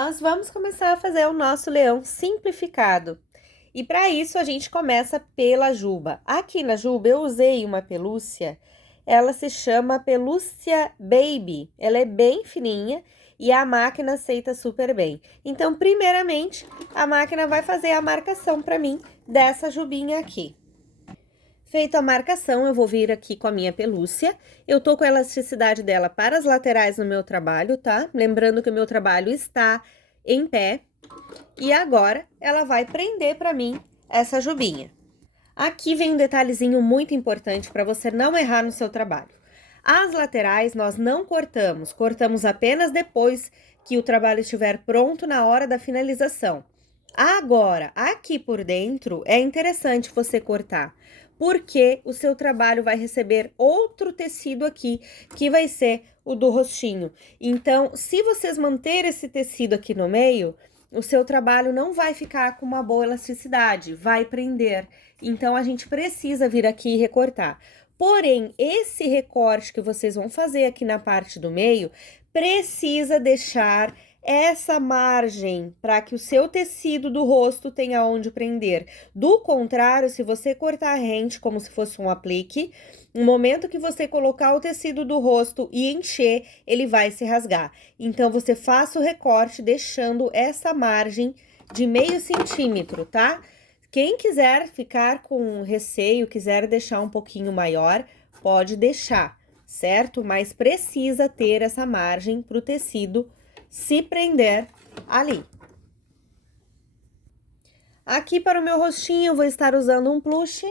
Nós vamos começar a fazer o nosso leão simplificado. E para isso a gente começa pela juba. Aqui na juba eu usei uma pelúcia, ela se chama pelúcia baby. Ela é bem fininha e a máquina aceita super bem. Então, primeiramente, a máquina vai fazer a marcação para mim dessa jubinha aqui. Feita a marcação, eu vou vir aqui com a minha pelúcia. Eu tô com a elasticidade dela para as laterais no meu trabalho, tá? Lembrando que o meu trabalho está em pé. E agora, ela vai prender para mim essa jubinha. Aqui vem um detalhezinho muito importante para você não errar no seu trabalho. As laterais nós não cortamos, cortamos apenas depois que o trabalho estiver pronto na hora da finalização. Agora, aqui por dentro, é interessante você cortar, porque o seu trabalho vai receber outro tecido aqui, que vai ser o do rostinho. Então, se vocês manterem esse tecido aqui no meio, o seu trabalho não vai ficar com uma boa elasticidade, vai prender. Então, a gente precisa vir aqui e recortar. Porém, esse recorte que vocês vão fazer aqui na parte do meio, precisa deixar essa margem para que o seu tecido do rosto tenha onde prender. Do contrário, se você cortar rente como se fosse um aplique, no momento que você colocar o tecido do rosto e encher, ele vai se rasgar. Então, você faça o recorte deixando essa margem de meio centímetro, tá? Quem quiser ficar com receio, quiser deixar um pouquinho maior, pode deixar, certo? Mas precisa ter essa margem para o tecido se prender ali. Aqui para o meu rostinho eu vou estar usando um plush,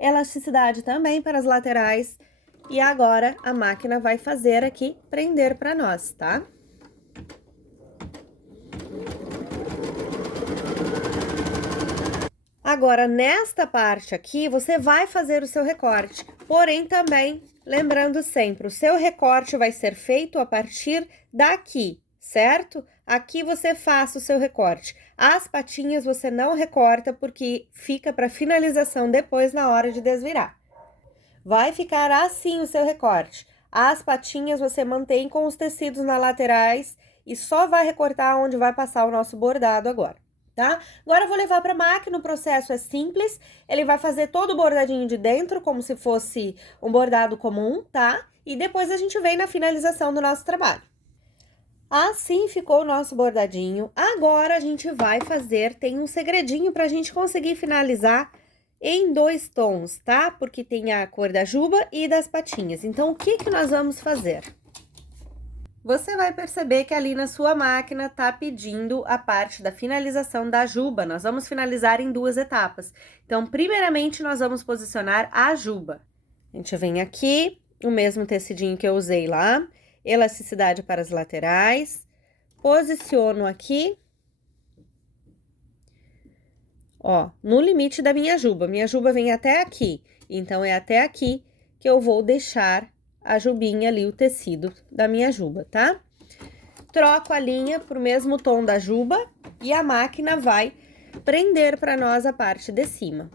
elasticidade também para as laterais. E agora a máquina vai fazer aqui prender para nós, tá? Agora, nesta parte aqui, você vai fazer o seu recorte, porém também, lembrando sempre, o seu recorte vai ser feito a partir daqui, certo? Aqui você faça o seu recorte. As patinhas você não recorta, porque fica para finalização depois na hora de desvirar. Vai ficar assim o seu recorte. As patinhas você mantém com os tecidos nas laterais e só vai recortar onde vai passar o nosso bordado agora. Tá? Agora eu vou levar para a máquina, o processo é simples, ele vai fazer todo o bordadinho de dentro, como se fosse um bordado comum, tá? E depois a gente vem na finalização do nosso trabalho. Assim ficou o nosso bordadinho. Agora a gente vai fazer, tem um segredinho para a gente conseguir finalizar em 2 tons, tá? Porque tem a cor da juba e das patinhas. Então, o que que nós vamos fazer? Você vai perceber que ali na sua máquina tá pedindo a parte da finalização da juba. Nós vamos finalizar em 2 etapas. Então, primeiramente, nós vamos posicionar a juba. A gente vem aqui, o mesmo tecidinho que eu usei lá, elasticidade para as laterais, posiciono aqui, ó, no limite da minha juba. Minha juba vem até aqui, então é até aqui que eu vou deixar a jubinha ali, o tecido da minha juba, tá? Troco a linha pro mesmo tom da juba e a máquina vai prender para nós a parte de cima.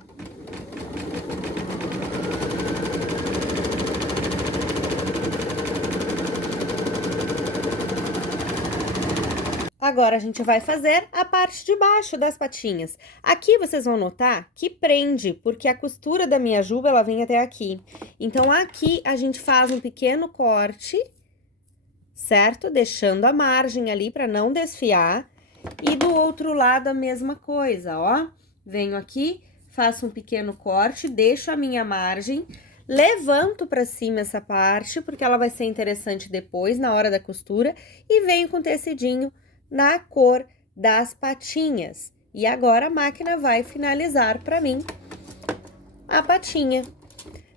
Agora, a gente vai fazer a parte de baixo das patinhas. Aqui, vocês vão notar que prende, porque a costura da minha juba, ela vem até aqui. Então, aqui, a gente faz um pequeno corte, certo? Deixando a margem ali para não desfiar. E do outro lado, a mesma coisa, ó. Venho aqui, faço um pequeno corte, deixo a minha margem, levanto para cima essa parte, porque ela vai ser interessante depois, na hora da costura, e venho com o tecidinho na cor das patinhas. E agora a máquina vai finalizar para mim a patinha.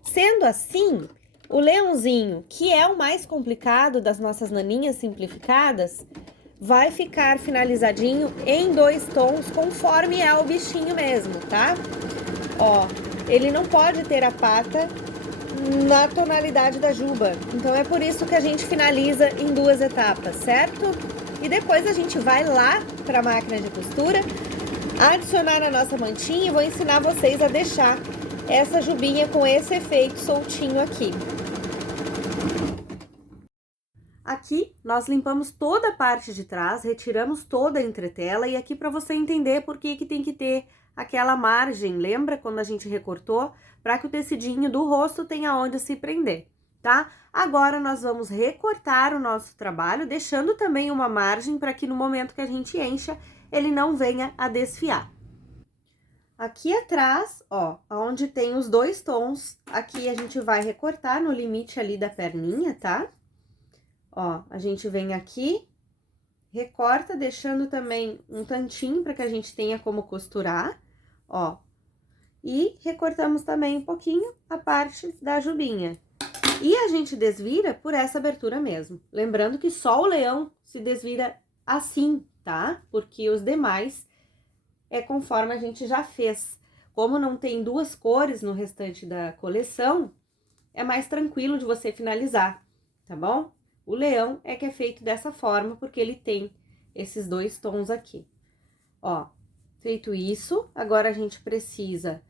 Sendo assim, o leãozinho, que é o mais complicado das nossas naninhas simplificadas, vai ficar finalizadinho em 2 tons, conforme é o bichinho mesmo, tá? Ó, ele não pode ter a pata na tonalidade da juba, então é por isso que a gente finaliza em 2 etapas, certo? E depois a gente vai lá para a máquina de costura, adicionar a nossa mantinha e vou ensinar vocês a deixar essa jubinha com esse efeito soltinho aqui. Aqui nós limpamos toda a parte de trás, retiramos toda a entretela, e aqui para você entender por que tem que ter aquela margem, lembra quando a gente recortou? Para que o tecidinho do rosto tenha onde se prender, tá? Agora, nós vamos recortar o nosso trabalho, deixando também uma margem para que no momento que a gente encha, ele não venha a desfiar. Aqui atrás, ó, onde tem os 2 tons, aqui a gente vai recortar no limite ali da perninha, tá? Ó, a gente vem aqui, recorta, deixando também um tantinho para que a gente tenha como costurar, ó. E recortamos também um pouquinho a parte da jubinha. E a gente desvira por essa abertura mesmo. Lembrando que só o leão se desvira assim, tá? Porque os demais é conforme a gente já fez. Como não tem 2 cores no restante da coleção, é mais tranquilo de você finalizar, tá bom? O leão é que é feito dessa forma, porque ele tem esses 2 tons aqui. Ó, feito isso, agora a gente precisa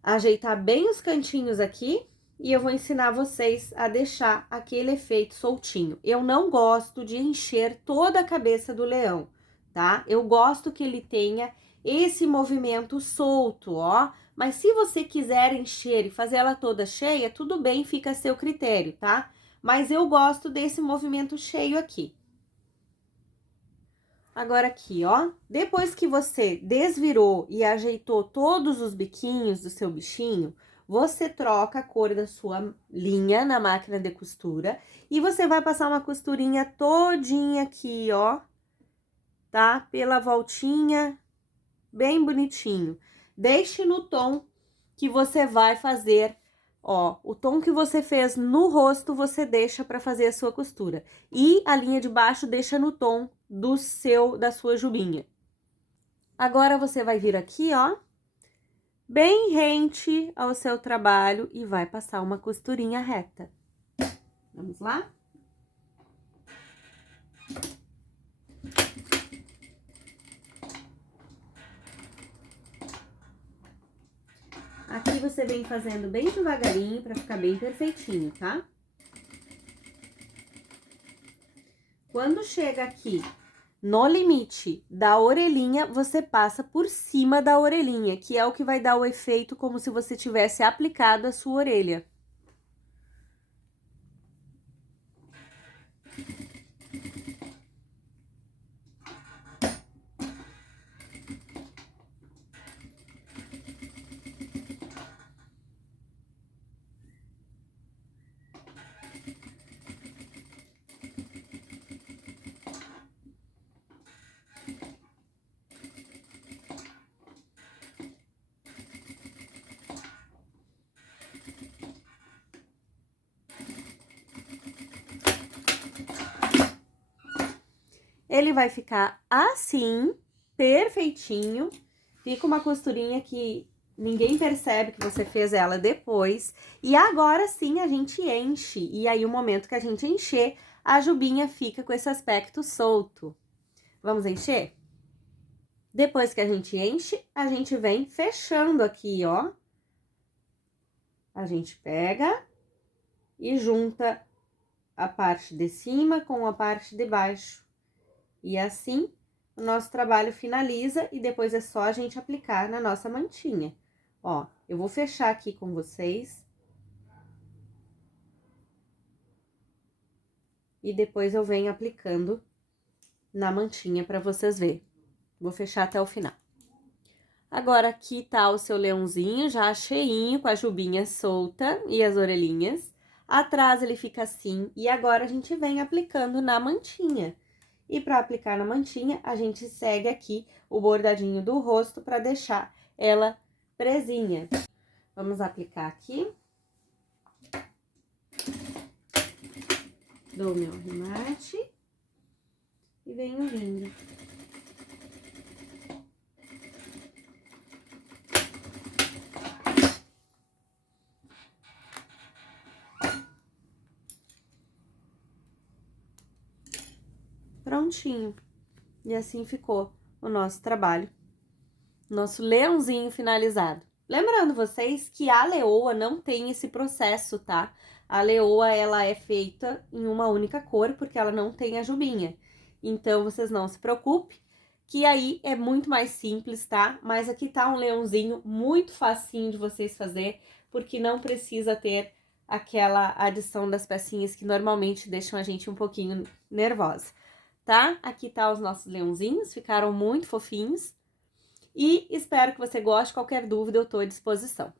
ajeitar bem os cantinhos aqui, e eu vou ensinar vocês a deixar aquele efeito soltinho. Eu não gosto de encher toda a cabeça do leão, tá? Eu gosto que ele tenha esse movimento solto, ó. Mas se você quiser encher e fazer ela toda cheia, tudo bem, fica a seu critério, tá? Mas eu gosto desse movimento cheio aqui. Agora aqui, ó, depois que você desvirou e ajeitou todos os biquinhos do seu bichinho, você troca a cor da sua linha na máquina de costura e você vai passar uma costurinha todinha aqui, ó, tá? Pela voltinha, bem bonitinho. Deixe no tom que você vai fazer, ó, o tom que você fez no rosto, você deixa para fazer a sua costura. E a linha de baixo deixa no tom da sua jubinha. Agora, você vai vir aqui, ó, bem rente ao seu trabalho e vai passar uma costurinha reta. Vamos lá? Aqui você vem fazendo bem devagarinho para ficar bem perfeitinho, tá? Quando chega aqui no limite da orelhinha, você passa por cima da orelhinha, que é o que vai dar o efeito como se você tivesse aplicado a sua orelha. Ele vai ficar assim, perfeitinho. Fica uma costurinha que ninguém percebe que você fez ela depois. E agora sim a gente enche. E aí, o momento que a gente encher, a jubinha fica com esse aspecto solto. Vamos encher? Depois que a gente enche, a gente vem fechando aqui, ó. A gente pega e junta a parte de cima com a parte de baixo. E assim, o nosso trabalho finaliza e depois é só a gente aplicar na nossa mantinha. Ó, eu vou fechar aqui com vocês. E depois eu venho aplicando na mantinha para vocês verem. Vou fechar até o final. Agora, aqui tá o seu leãozinho já cheinho, com a jubinha solta e as orelhinhas. Atrás ele fica assim, e agora a gente vem aplicando na mantinha. E para aplicar na mantinha, a gente segue aqui o bordadinho do rosto para deixar ela presinha. Vamos aplicar aqui. Dou meu arremate e venho vindo. Prontinho. E assim ficou o nosso trabalho. Nosso leãozinho finalizado. Lembrando vocês que a leoa não tem esse processo, tá? A leoa, ela é feita em uma única cor, porque ela não tem a jubinha. Então, vocês não se preocupem, que aí é muito mais simples, tá? Mas aqui tá um leãozinho muito facinho de vocês fazer, porque não precisa ter aquela adição das pecinhas que normalmente deixam a gente um pouquinho nervosa, tá? Aqui tá os nossos leãozinhos, ficaram muito fofinhos. E espero que você goste. Qualquer dúvida, eu tô à disposição.